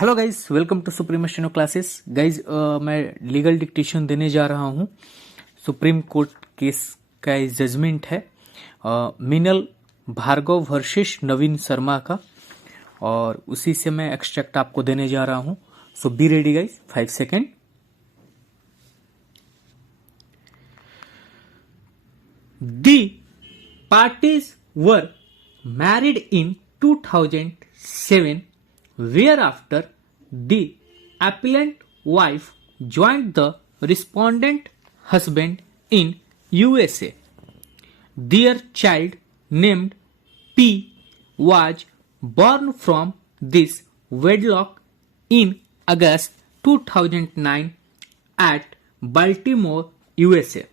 Hello guys, welcome to Supreme Steno Classes. Guys मैं legal dictation देने जा रहा हूँ। सुप्रीम कोर्ट केस का जजमेंट है मीनल भार्गव वर्सेस नवीन शर्मा का, और उसी से मैं एक्सट्रैक्ट आपको देने जा रहा हूँ। So be ready guys, 5 second. The parties were married in 2007, whereafter the appellant wife joined the respondent husband in USA. Their child named P was born from this wedlock in August 2009 at Baltimore, USA.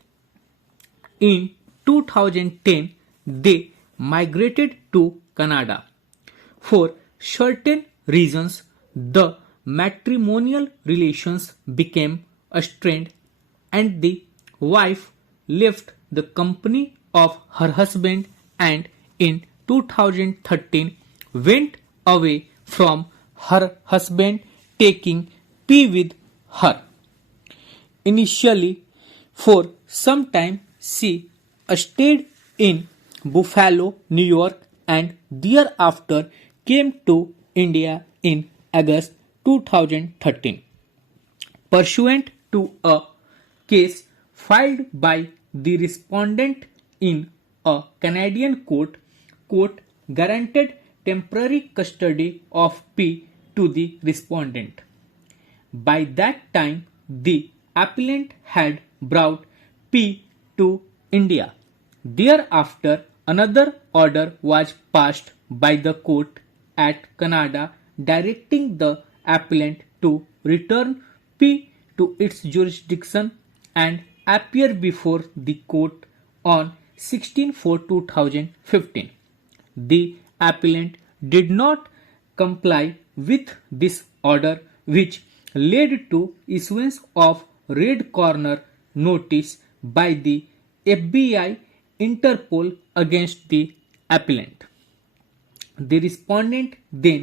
In 2010, they migrated to Canada. For certain reasons, the matrimonial relations became strained, and the wife left the company of her husband and in 2013 went away from her husband, taking P with her. Initially, for some time, she stayed in Buffalo, New York, and thereafter came to India in August 2013. Pursuant to a case filed by the respondent in a Canadian court, granted temporary custody of P to the respondent. By that time, the appellant had brought P to India. Thereafter, another order was passed by the court at Canada directing the appellant to return P to its jurisdiction and appear before the court on 16/4/2015. The appellant did not comply with this order, which led to issuance of red corner notice by the FBI Interpol against the appellant. The respondent then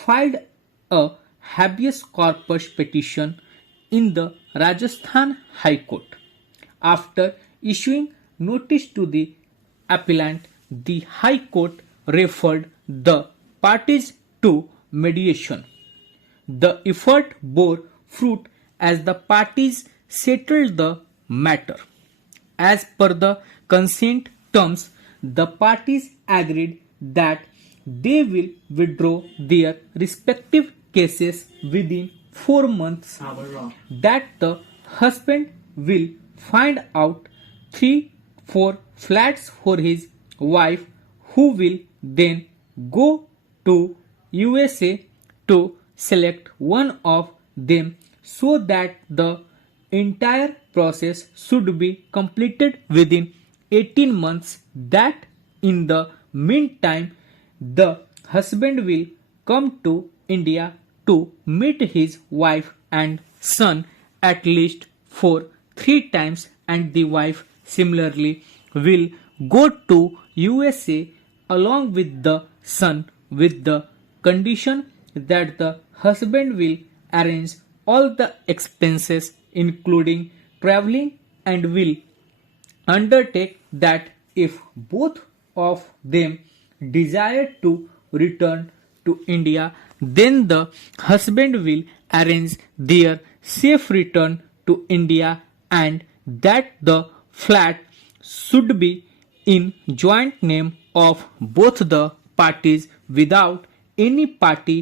filed a habeas corpus petition in the Rajasthan High Court. After issuing notice to the appellant, the High Court referred the parties to mediation. The effort bore fruit as the parties settled the matter. As per the consent terms, the parties agreed that they will withdraw their respective cases within 4 months, that the husband will find out 3-4 flats for his wife, who will then go to USA to select one of them, so that the entire process should be completed within 18 months, that in the meantime the husband will come to India to meet his wife and son at least for 3 times, and the wife similarly will go to USA along with the son, with the condition that the husband will arrange all the expenses including traveling, and will undertake that if both of them desire to return to India, then the husband will arrange their safe return to India, and that the flat should be in joint name of both the parties, without any party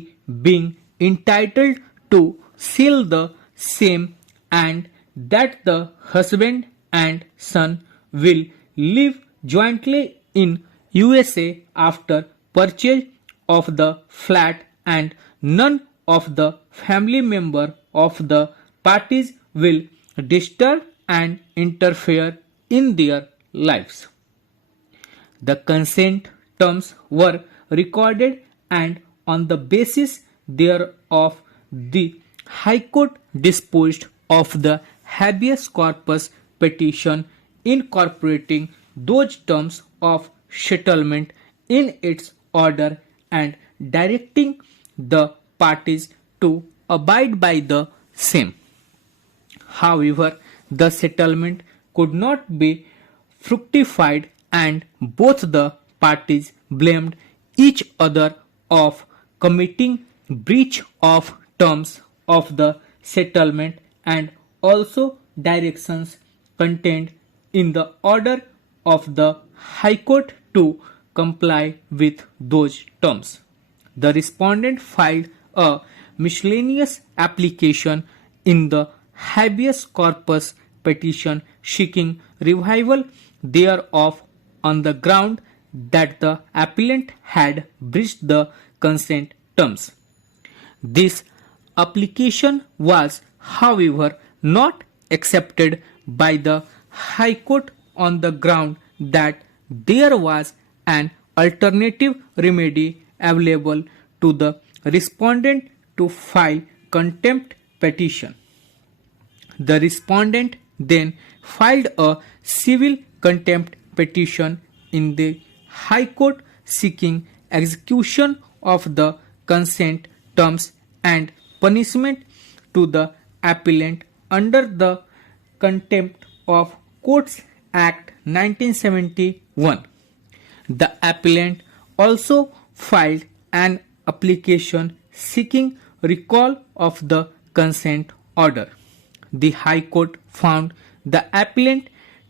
being entitled to sell the same, and that the husband and son will live jointly in USA after purchase of the flat, and none of the family member of the parties will disturb and interfere in their lives. The consent terms were recorded, and on the basis thereof the High Court disposed of the habeas corpus petition, incorporating those terms of settlement in its order and directing the parties to abide by the same. However, the settlement could not be fructified and both the parties blamed each other of committing breach of terms of the settlement and also directions contained in the order of the High Court to comply with those terms. The respondent filed a miscellaneous application in the habeas corpus petition seeking revival thereof on the ground that the appellant had breached the consent terms. This application was, however, not accepted by the High Court on the ground that there was an alternative remedy available to the respondent to file contempt petition. The respondent then filed a civil contempt petition in the High Court seeking execution of the consent terms and punishment to the appellant under the Contempt of Courts Act 1971. The appellant also filed an application seeking recall of the consent order. The High Court found the appellant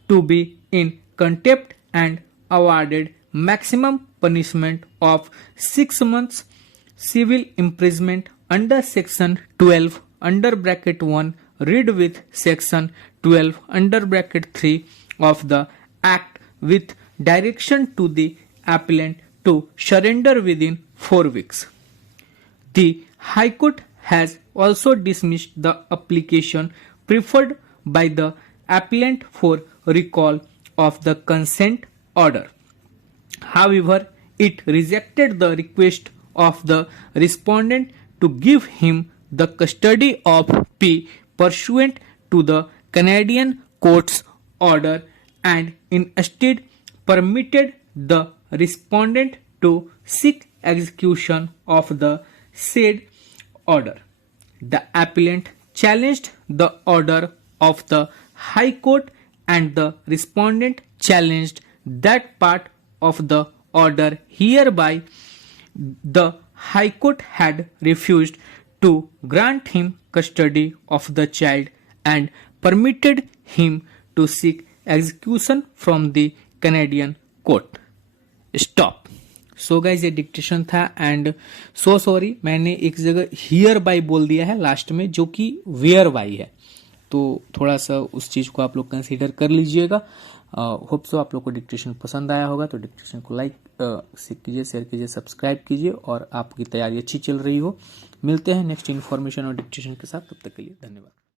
to be in contempt and awarded maximum punishment of 6 months civil imprisonment under section 12 under bracket 1 read with section 12 under bracket 3 of the act with direction to the appellant to surrender within 4 weeks. The High Court has also dismissed the application preferred by the appellant for recall of the consent order. However, it rejected the request of the respondent to give him the custody of P pursuant to the Canadian court's order and instead permitted the respondent to seek execution of the said order. The appellant challenged the order of the High Court and the respondent challenged that part of the order hereby the High Court had refused to grant him custody of the child and permitted him to seek execution from the Canadian court. Stop. So guys ये dictation था and so sorry मैंने एक जगह here bye बोल दिया है last में जो कि वेयर बाय है, तो थोड़ा सा उस चीज को आप लोग कंसीडर कर लीजिएगा। होप सो आप लोग को डिक्टेशन पसंद आया होगा, तो डिक्टेशन को लाइक कीजिए, शेयर कीजिए, सब्सक्राइब कीजिए और आपकी तैयारी अच्छी चल रही हो। मिलते हैं नेक्स्ट इन्फॉर्मेशन और डिक्टेशन के साथ, तब तक के लिए धन्यवाद।